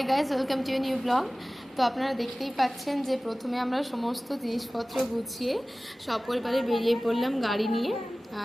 Hi guys, welcome to new blog. তো আপনারা দেখতেই পাচ্ছেন যে প্রথমে আমরা সমস্ত জিনিসপত্র গুছিয়ে সপরিবারে বেরিয়ে পড়লাম গাড়ি নিয়ে।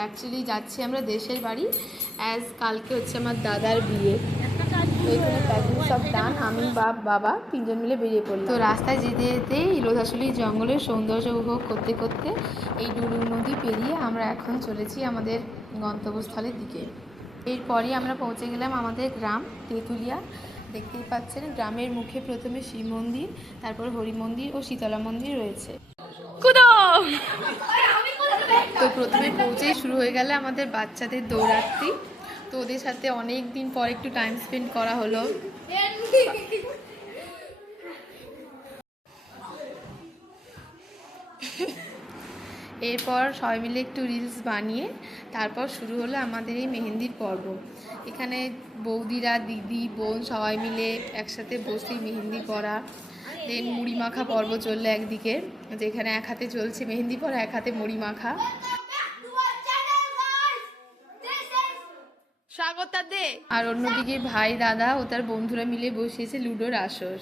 অ্যাকচুয়ালি যাচ্ছি আমরা দেশের বাড়ি, অ্যাজ কালকে হচ্ছে আমার দাদার বিয়ে। তো এখানে প্যাকিং সব ডান, আমি বাবা তিনজন মিলে বেরিয়ে পড়লাম। তো রাস্তায় যেতে যেতেই লোধাশুলি জঙ্গলের সৌন্দর্য উপভোগ করতে করতে এই ডুলুং নদী পেরিয়ে আমরা এখন চলেছি আমাদের গন্তব্যস্থলের দিকে। এরপরই আমরা পৌঁছে গেলাম আমাদের গ্রাম তেঁতুলিয়া। দেখতেই পাচ্ছেন গ্রামের মুখে প্রথমে শিব মন্দির, তারপর হরি মন্দির ও শীতলা মন্দির রয়েছে। তো প্রথমে পৌঁছেই শুরু হয়ে গেলে আমাদের বাচ্চাদের দৌড়াত্রি। তো ওদের সাথে অনেক দিন পর একটু টাইম স্পেন্ড করা হলো। এরপর সবাই মিলে একটু রিলস বানিয়ে তারপর শুরু হলো আমাদের এই মেহেন্দির পর্ব। এখানে বৌদিরা, দিদি, বোন সবাই মিলে একসাথে বসে মেহেন্দি পরা। দেন মুড়ি মাখা পর্ব চললো একদিকে, যেখানে এক হাতে চলছে মেহেন্দি পরা, এক হাতে মুড়ি মাখা। স্বাগতা দে। আর অন্যদিকে ভাই, দাদা ও তার বন্ধুরা মিলে বসিয়েছে লুডোর আসর।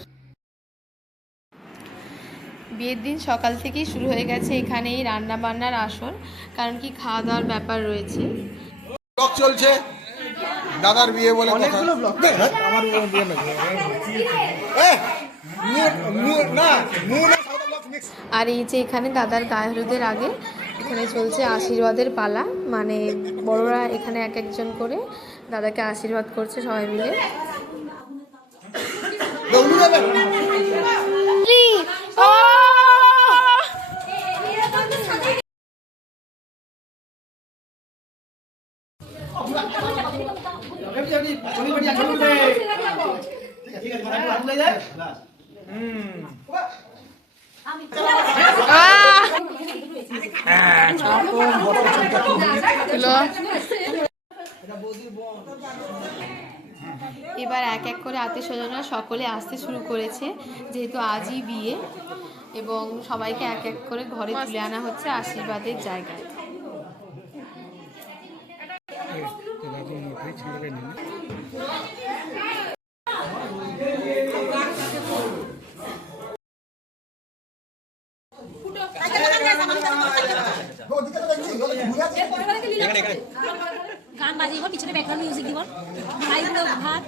বিয়ের দিন সকাল থেকেই শুরু হয়ে গেছে এখানে এই রান্না বান্নার আসর, কারণ কি খাওয়া দাওয়ার ব্যাপার রয়েছে। ব্লগ চলছে, দাদার বিয়ে বলে অনেকগুলো ব্লগ। আমার বিয়ে না। আর এই যে এখানে দাদার গায়ে হলুদের আগে এখানে চলছে আশীর্বাদের পালা, মানে বড়রা এখানে এক একজন করে দাদাকে আশীর্বাদ করছে সবাই মিলে। এবার এক এক করে আত্মীয় স্বজনরা সকলে আসতে শুরু করেছে, যেহেতু আজই বিয়ে, এবং সবাইকে এক এক করে ঘরে তুলে আনা হচ্ছে আশীর্বাদের জায়গায়। গান বাজিব, পিছনে ব্যাকগ্রাউন্ড মিউজিক দিব, ভাইগুলো ভাত।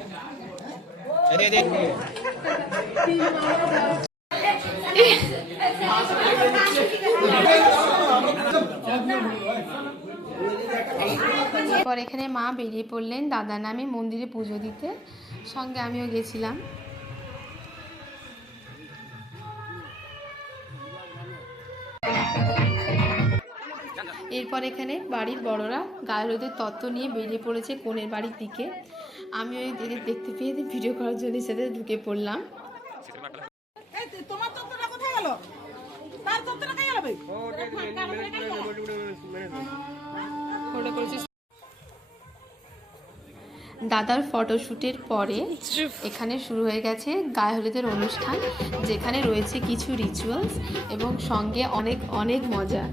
এরপর এখানে মা বেরিয়ে পড়লেন দাদা নামে মন্দিরে পুজো দিতে, সঙ্গে আমিও গেছিলাম। এরপর এখানে বাড়ির বড়রা গায়ে হলুদের তত্ত্ব নিয়ে বেরিয়ে পড়েছে কনের বাড়ির দিকে। আমিও এদের দেখতে পেয়ে ভিডিও করার জন্য সাথে ঢুকে পড়লাম। দাদার ফটোশ্যুটের পরে এখানে শুরু হয়ে গেছে গায়ে হলুদের অনুষ্ঠান, যেখানে রয়েছে কিছু রিচুয়ালস এবং সঙ্গে অনেক অনেক মজা।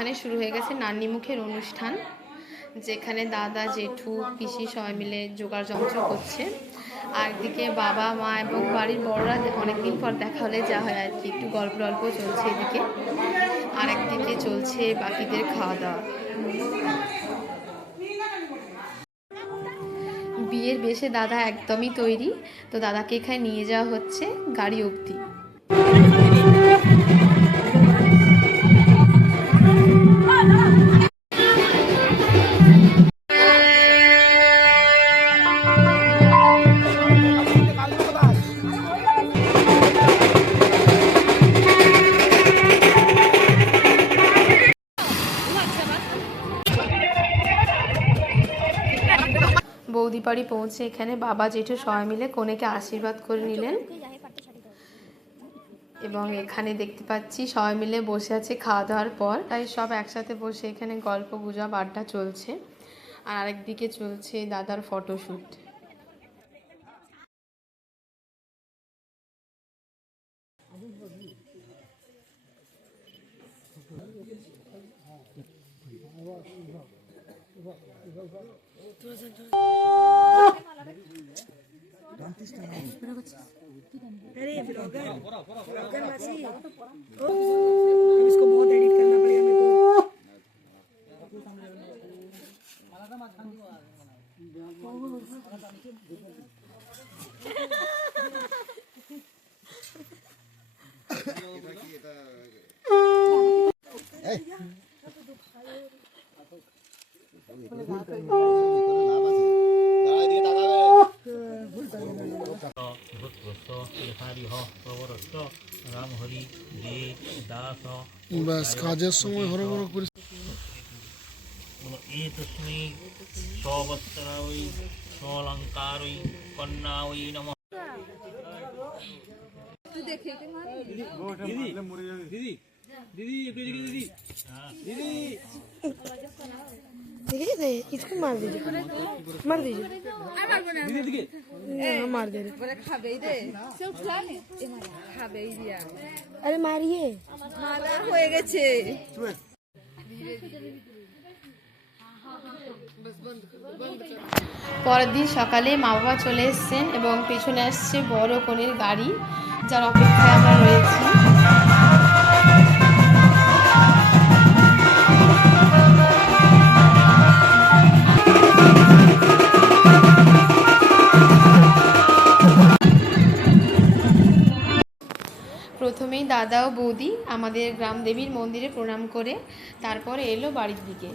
এখানে শুরু হয়ে গেছে নান্নিমুখের অনুষ্ঠান, যেখানে দাদা জেঠু পিসি সবাই মিলে জোগাড় যন্ত্র করছে। আর একদিকে বাবা মা এবং বাড়ির বড়রা অনেকদিন পর দেখা হলে যা হয় আর কি, একটু গল্প গল্প চলছে এদিকে। আর একদিকে চলছে বাকিদের খাওয়া দাওয়া। বিয়ের বেশে দাদা একদমই তৈরি, তো দাদাকে এখানে নিয়ে যাওয়া হচ্ছে গাড়ি অবধি। বৌদি বাড়ি পৌঁছে এখানে বাবা জেঠু সবাই মিলে কনেকে আশীর্বাদ করে নিলেন। এবং এখানে দেখতে পাচ্ছি সবাই মিলে বসে আছে খাওয়া দাওয়ার পর, তাই সব একসাথে বসে এখানে গল্প গুজব আড্ডা চলছে। আর আরেকদিকে চলছে দাদার ফটোশ্যুট। अरे ब्लॉगर ब्लॉगर मासी इसको बहुत एडिट करना पड़ेगा मेरे ব্যাস কাজের সময় হরবড় করে एतस्मै सवस्त्रावै स्वलङ्कारै कन्यावै नमः। देखिए इसको मार दीजिए मार दीजिए मार दे अरे मारिए হয়ে গেছে। পরের দিন সকালে মা বাবা চলে এসেছেন এবং পেছনে আসছে বড় কনের গাড়ি, যার অপেক্ষায় আমরা রয়েছি। প্রথমেই দাদা ও বৌদি আমাদের গ্রাম দেবীর মন্দিরে প্রণাম করে তারপরে এলো বাড়ির দিকে।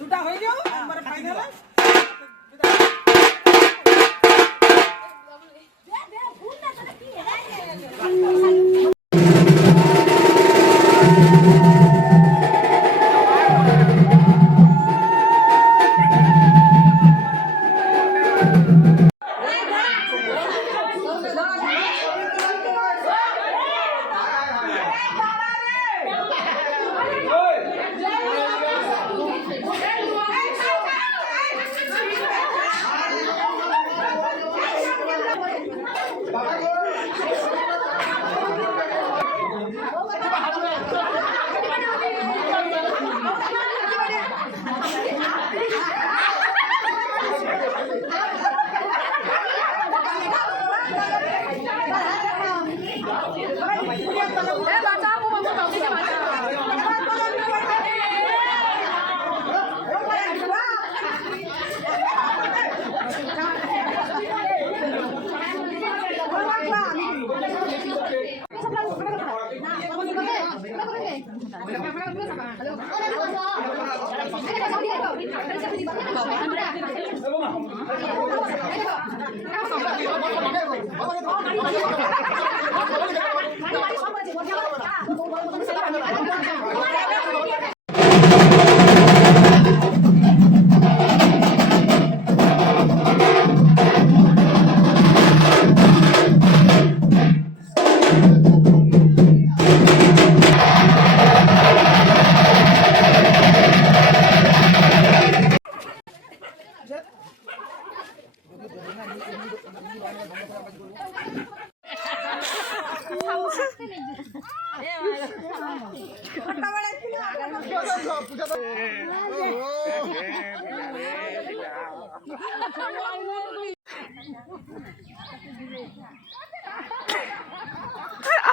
দুটা হয়ে যাও আমার ফাইনাল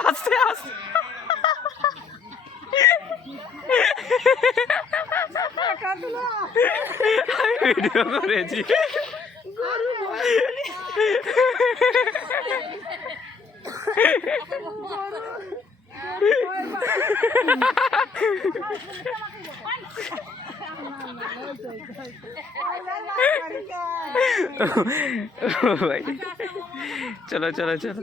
আস্তে আস্তে ভিডিও করেছি ভাই চলো চলো চলো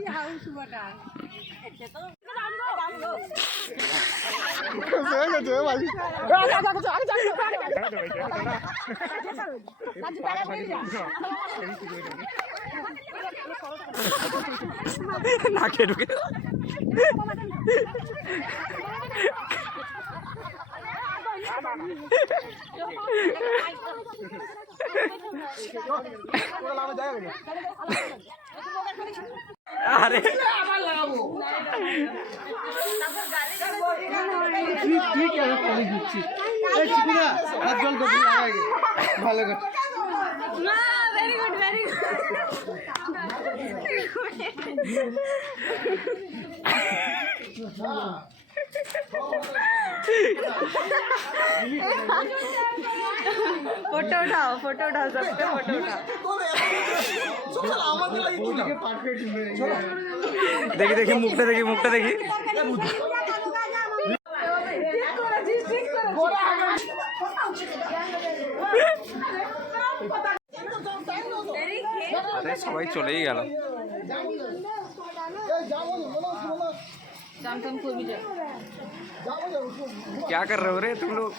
নাকে ঢুকে আরে ভালো কথা ভেরি গুড ভেরি फोटो उठाओ सबके फोटो उठाओ দেখি দেখি মুখটা দেখি মুখটা দেখি আরে সবাই চলেই গেল क्या कर रहे हो रे तुम लोग